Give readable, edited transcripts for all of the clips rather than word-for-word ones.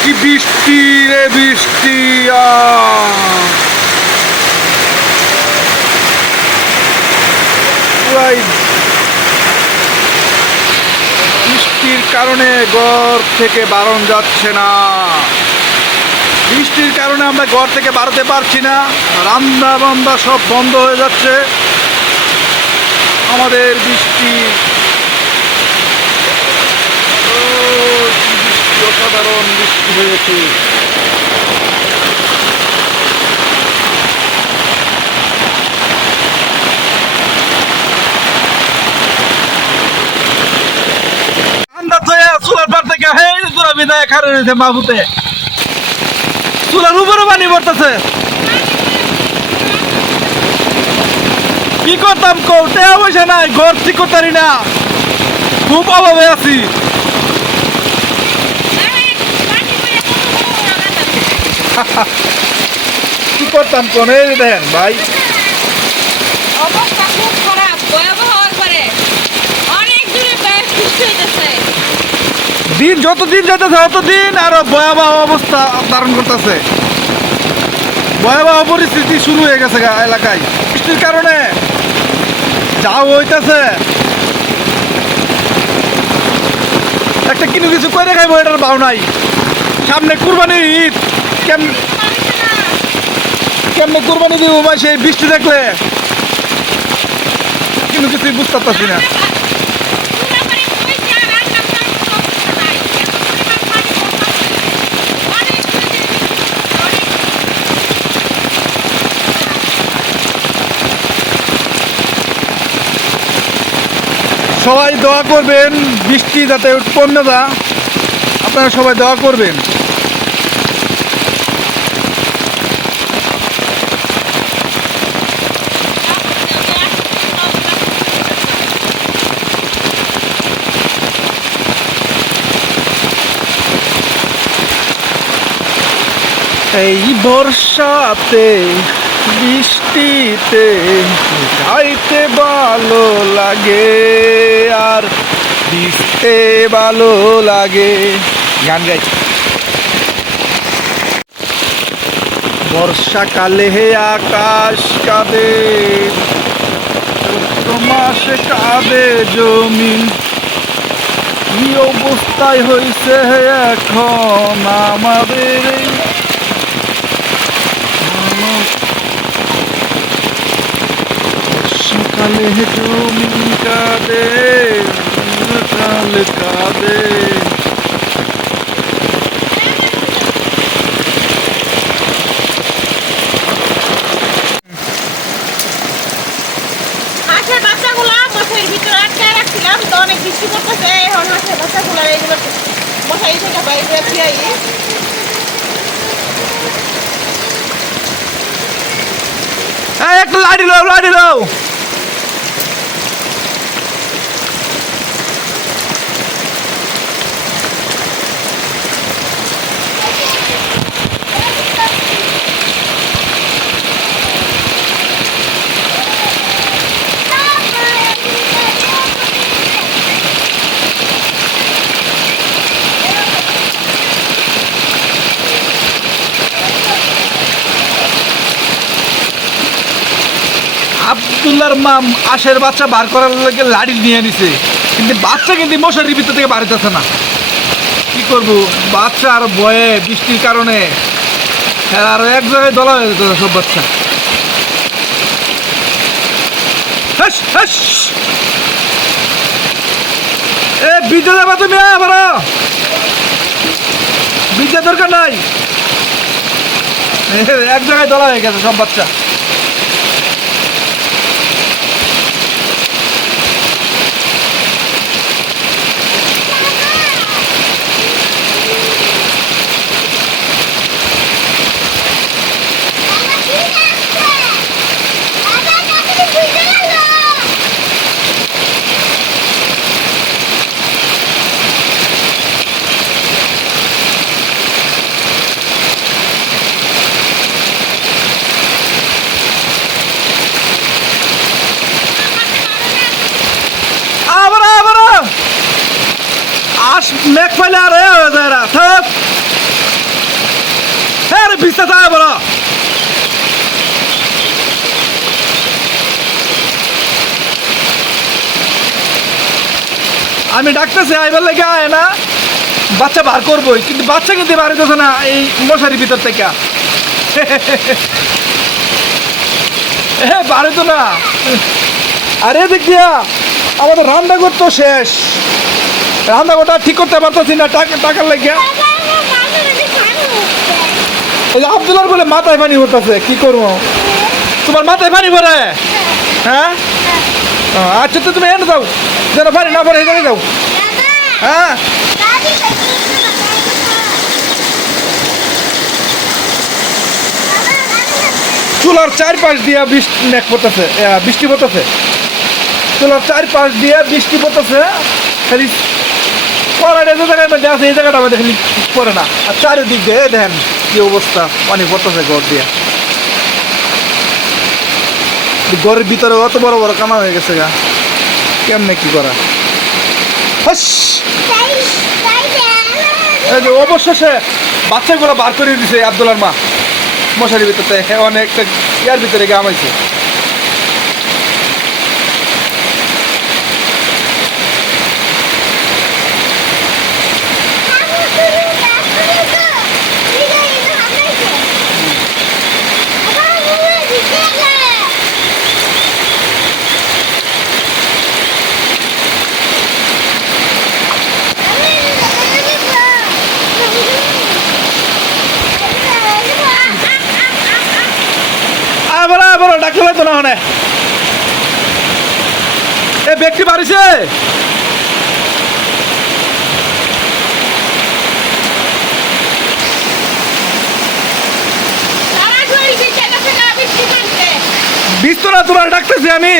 কি বৃষ্টি রে বৃষ্টি! পুরাই বৃষ্টির কারণে ঘর থেকে বারণ যাচ্ছে না। বৃষ্টির কারণে আমরা ঘর থেকে বাড়াতে পারছি না। রান্না বান্না সব বন্ধ হয়ে যাচ্ছে। আমাদের বৃষ্টি অসাধারণ বৃষ্টি হয়েছে। চুলার পার থেকে চুলা বিদায় খারে রয়েছে মাহুতে, চুলার উপরে পানি পড়তেছে। কি করতাম কোটে পয়সা নাই, ঘর ঠিক করতে পারি না, খুব অভাবে আছি। কি করতাম কোনে দেখেন ভাই, অবস্থা খুব খারাপ, ভয়াবহ হওয়ার পরে অনেক দূরে দিন যত দিন যাইতেছে ততদিন আরো ভয়াবহ অবস্থা ধারণ করতেছে। ভয়াবহ পরিস্থিতি শুরু হয়ে গেছে এলাকায় বৃষ্টির কারণে। যা হইতেছে একটা কিনু কিছু করে খাইবো এটার ভাও নাই। সামনে কুরবানির ঈদ, কেমনে কুরবানি দিব ভাই সেই বৃষ্টি দেখলে? কিন্তু কিছুই বুঝতে পারছি না। সবাই দোয়া করবেন বৃষ্টি যাতে উৎপন্ন না, আপনারা সবাই দোয়া করবেন। এই বর্ষাতে বৃষ্টিতে যাইতে ভালো লাগে আর ভিজতে ভালো লাগে। গান গাই। বর্ষাকালে হে আকাশ কাঁদে, চৈত্র মাসে কাঁদে জমি। কি অবস্থায় হয়েছে এখন আমাদের সকালে জমি কাঁদে, কাল কাঁদে। হাঁসের বাচ্চাগুলো মশারির ভিতরে আটকায় রাখছিলাম, তো অনেক বৃষ্টি করতেছে। এখন হাঁসের বাচ্চাগুলো এইগুলো মশারি থেকে বাইরে দিয়ে একটা লাঠি লাও, লাঠি লাও। আব্দুল্লাহর মাম আশের বাচ্চা বার করার লাগে লাড়ি নিয়ে নিছে, কিন্তু বাচ্চা কিন্তু মশারির ভিতর থেকে বাড়িতেছে না। কি করবো, বাচ্চা আর ভয়ে বৃষ্টির কারণে আরো এক জায়গায় দলা হয়ে যেত সব বাচ্চা। এ বিজে যাবা তুমি, আবার বিজে দরকার নাই, এক জায়গায় দলা হয়ে গেছে সব বাচ্চা। ভিস্তা থাকে বড় আমি ডাকতেছি আইবার লেগে আয় না বাচ্চা বার করবোই কিন্তু বাচ্চা কিন্তু বার হইতেছে না এই মশারির ভিতর থেকে বার হইতো না আরে দেখ দিয়া আমাদের রান্না করতো শেষ রান্না করতে ঠিক করতে পারতেছি না টাকার লেগে ওই যে আব্দুল্লার বলে মাথায় পানি পড়তেছে কি করবো তোমার মাথায় পানি পড়ে হ্যাঁ আচ্ছা তো তুমি এনে দাও যেন পানি না পড়ে এখানে দাও হ্যাঁ চুলার চারপাশ দিয়ে বৃষ্টি পড়তেছে চুলার চারপাশ দিয়ে বৃষ্টি পড়তেছে খালি কড়াইটা যে জায়গায় মধ্যে আছে এই জায়গাটা মধ্যে খালি পড়ে না আর চারিদিক দিয়ে দেখেন কি অবস্থা পানি পড়তেছে ঘর দিয়ে ঘরের ভিতরে অত বড় বড় কানা হয়ে গেছে গা কেমনে কি করা এই যে অবশেষে বাচ্চাগুলো বার করে দিছে আব্দুল্লার মা মশারির ভিতরে অনেকটা ইয়ার ভিতরে গামাইছে বলো ডাকলে তো না হনে এ ব্যক্তি বাড়িছে বিস্তরা তোরা ডাকতেছি আমি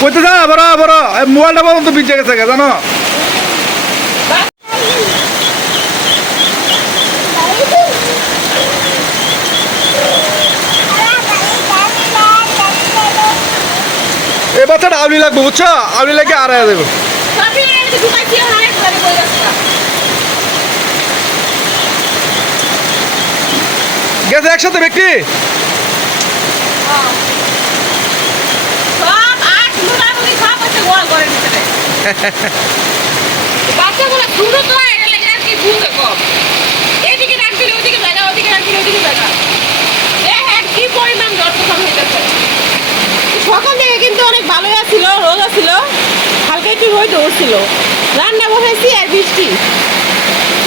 কইতে যা বড় বড় মোবাইলটা পর্যন্ত বিজে গেছে জানো এই বাচ্চাটা আউলি লাগবে বুঝছো আউলি লাগে আর দেবো গেছে একসাথে ব্যক্তি বাচ্চাগুলো ছোট তো এটা লাগে আর কি ভুল দেখো এদিকে রাখছিল ওদিকে জায়গা ওদিকে রাখছিল ওদিকে জায়গা দেখেন কি পরিমাণ জ্বর তুফান হইতেছে সকাল থেকে কিন্তু অনেক ভালোই আছিল রোদ আছিল হালকা একটু রোদ উঠছিল রান্না বসেছি আর বৃষ্টি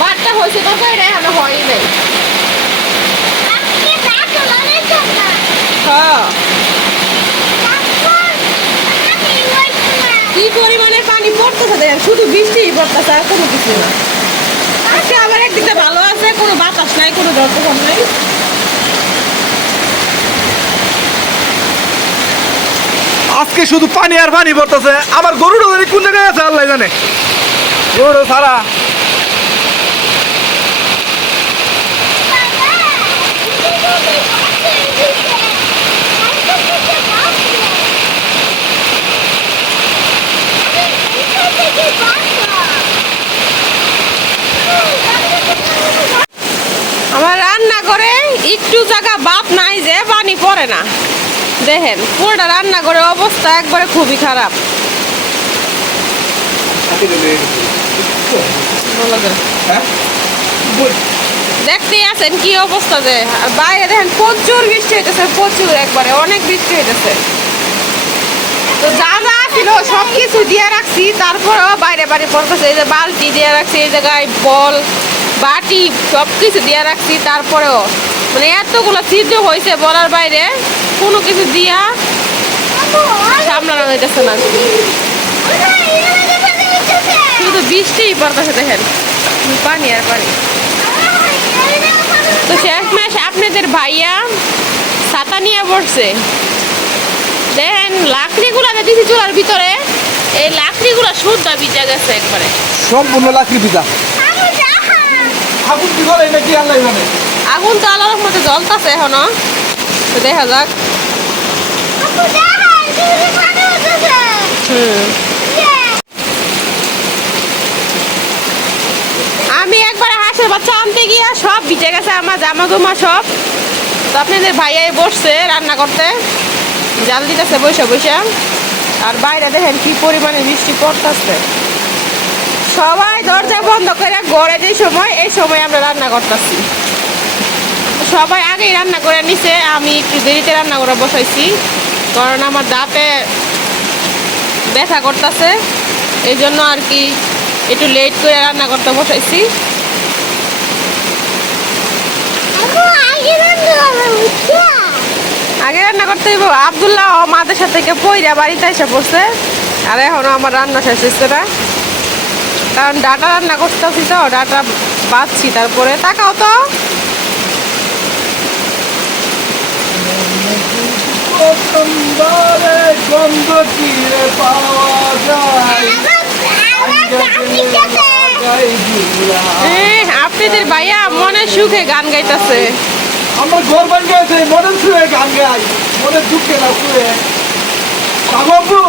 ভাতটা হয়েছে তরকারিটা এখনো হয়ই নাই হ্যাঁ কি পরিমাণের পানি পড়তেছে দেখেন শুধু বৃষ্টিই পড়তেছে আর কোনো কিছু না আজকে আবার একদিকটা ভালো আছে কোনো বাতাস নাই কোনো জ্বর তুফান নাই আজকে শুধু পানি আর পানি পড়তেছে আমার গরুটা জানি কোন জায়গায় আছে আল্লাহ জানে গরু সারা আমার রান্না করে একটু জায়গা বাপ নাই যে পানি পড়ে না দেখেন পুরোটা রান্না করে অবস্থা একবারে খুবই খারাপ দেখতেই আছেন কি অবস্থা যে আর বাইরে দেখেন প্রচুর বৃষ্টি হইতেছে প্রচুর একবারে অনেক বৃষ্টি হইতেছে তো যা যা ছিল সব কিছু দিয়ে রাখছি তারপরেও বাইরে বাড়ি পড়তেছে এই যে বালতি দিয়ে রাখছি এই জায়গায় বল বাটি সব কিছু দিয়ে রাখছি তারপরেও মানে এতগুলো ছিদ্র হয়েছে বলার বাইরে কোনো কিছু দিয়া সামলানো যাইতেছে না শুধু বৃষ্টিই পড়তেছে দেখেন পানি আর পানি তো শেষমেশ আপনাদের ভাইয়া ছাতা নিয়ে পড়ছে দেখেন লাকড়িগুলো দিয়েছি চুলার ভিতরে এই লাকড়িগুলো শুদ্ধ ভিজা গেছে একবারে সম্পূর্ণ লাকড়ি ভিজা আগুন কি করে নাকি আল্লাহ জানে আগুন তো আল্লাহর মধ্যে জ্বলতেছে এখনো তো দেখা যাক আমি একবার হাঁসের বাচ্চা আনতে গিয়া সব ভিজে গেছে, আমার জামা জমা সব। তো আপনাদের ভাইয়াই বসছে রান্না করতে, জাল দিতেছে বৈশা বৈশা। আর বাইরে দেখেন কি পরিমাণে বৃষ্টি পড়তেছে। সবাই দরজা বন্ধ করে ঘরে যে সময়, এই সময় আমরা রান্না করতেছি। সবাই আগেই রান্না করে নিছে, আমি একটু দেরিতে রান্না করে বসাইছি, কারণ আমার দাঁতে ব্যথা করতেছে, এই জন্য আর কি একটু লেট করে রান্না করতে বসাইছি। আগে রান্না করতে হইব। আব্দুল্লাহ মাদ্রাসা থেকে পইরা বাড়িতে এসে পড়ছে, আর এখনো আমার রান্না শেষ হচ্ছে না, কারণ ডাটা রান্না করতেছি তো, ডাটা বাঁচছি। তারপরে তাকাও তো, গন্ধ কিরে পাওয়া যায়। আপনাদের ভাইয়া মনের সুখে গান গাইতেছে। আমার ঘর ভাঙ্গে আছে, মনের সুখে গান গাই, মনের দুঃখে না সুখে। বাবু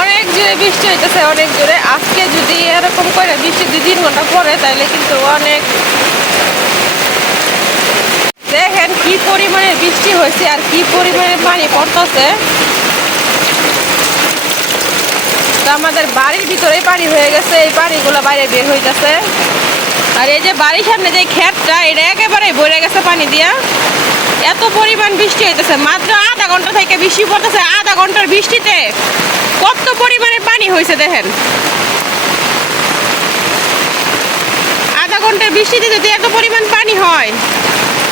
অনেক জোরে বৃষ্টি হইতেছে, অনেক জোরে। আজকে যদি এরকম করে বৃষ্টি 2-3 ঘন্টা পরে, তাহলে কিন্তু অনেক, দেখেন কি পরিমাণে বৃষ্টি হয়েছে আর কি পরিমাণে পানি পড়তেছে। তো আমাদের বাড়ির ভিতরেই পানি হয়ে গেছে, এই পানিগুলো বাইরে বের হইতেছে। আর এই যে বাড়ির সামনে যে ক্ষেতটা, এটা একেবারে ভরে গেছে পানি দিয়া। এত পরিমাণ বৃষ্টি হইতেছে, মাত্র আধা ঘন্টা থেকে বৃষ্টি পড়তেছে। আধা ঘন্টার বৃষ্টিতে কত পরিমাণে পানি হয়েছে দেখেন। আধা ঘন্টার বৃষ্টিতে যদি এত পরিমাণ পানি হয়,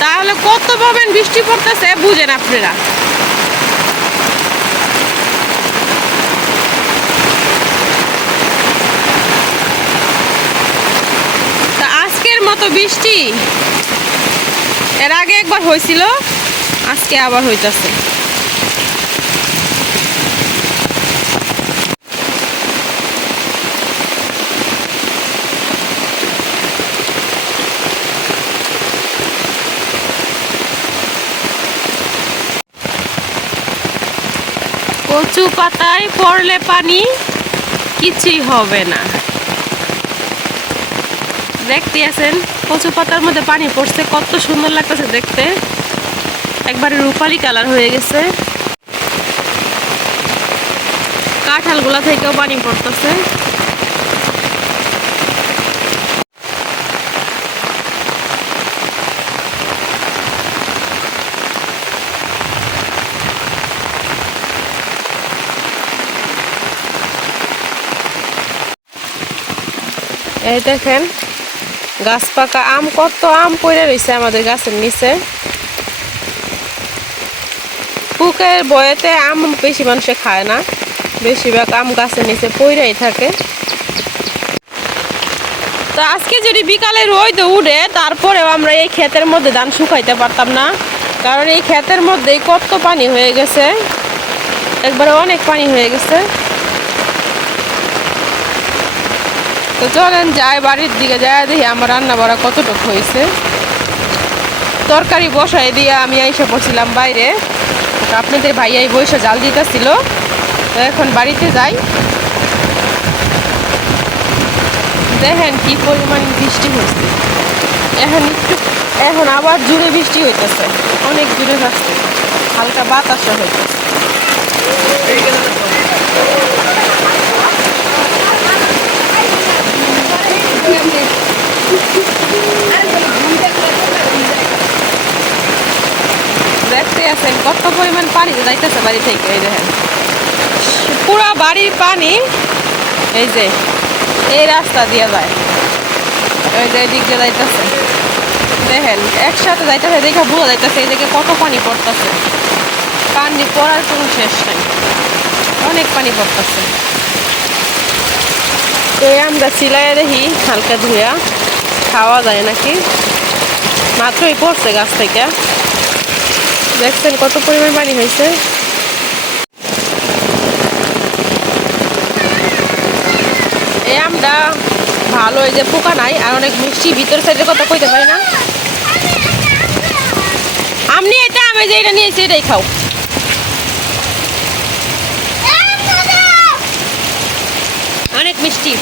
তাহলে কত পরিমাণ বৃষ্টি পড়তেছে বুঝেন আপনারা। তা আজকের মতো বৃষ্টি এর আগে একবার হয়েছিল, আজকে আবার হইতেছে। কচু পাতায় পড়লে পানি কিছুই হবে না। দেখতে আছেন কচু পাতার মধ্যে পানি পড়ছে, কত সুন্দর লাগতেছে দেখতে, একবারে রূপালি কালার হয়ে গেছে। কাঁঠালগুলা থেকেও পানি পড়তেছে। এই দেখেন গাছ পাকা আম, কত আম পড়ে রয়েছে আমাদের গাছের নিচে। পোকের বয়েতে আম বেশি মানুষে খায় না, বেশিরভাগ আম গাছের নিচে পড়েই থাকে। তো আজকে যদি বিকালে রোদ উঠে, তারপরেও আমরা এই ক্ষেতের মধ্যে ধান শুকাইতে পারতাম না, কারণ এই ক্ষেতের মধ্যেই কত পানি হয়ে গেছে, একবারে অনেক পানি হয়ে গেছে। তো চলেন যাই বাড়ির দিকে, যাই দেখি আমার রান্না বাড়া কতটুকু হয়েছে। তরকারি বসাই দিয়ে আমি এসে পড়ছিলাম বাইরে, আপনাদের ভাইয়াই বসে জাল দিতেছিল। তো এখন বাড়িতে যাই। দেখেন কি পরিমাণ বৃষ্টি হয়েছে, এখন আবার জোরে বৃষ্টি হইতেছে, অনেক জোরে যাচ্ছে, হালকা বাতাসও হইতেছে। দেখতে আছেন কত পরিমাণ পানি যাইতেছে বাড়ি থেকে। এই দেখেন পুরা বাড়ির পানি, এই যে এই রাস্তা দিয়ে যায়, ওই যে এদিক দিয়ে যাইতেছে। দেখেন একসাথে যাইতেছে, দেখে বোঝা যাইতেছে এই দিকে কত পানি পড়তেছে। পানি পড়ার কোনো শেষ নাই, অনেক পানি পড়তেছে। তো আমরা সিলাইয়া দেখি হালকা ধুয়া খাওয়া যায় নাকি, মাত্রই পড়ছে গাছ থেকে। দেখছেন কত পরিমাণ পানি হয়েছে। এই আমটা ভালো, এই যে পোকা নাই আর অনেক মিষ্টি, ভিতর সাইডের কথা কইতে পারি না। আপনি এটা, আমি যে এটা নিয়েছি এটাই খাও। অনেক মিষ্টি।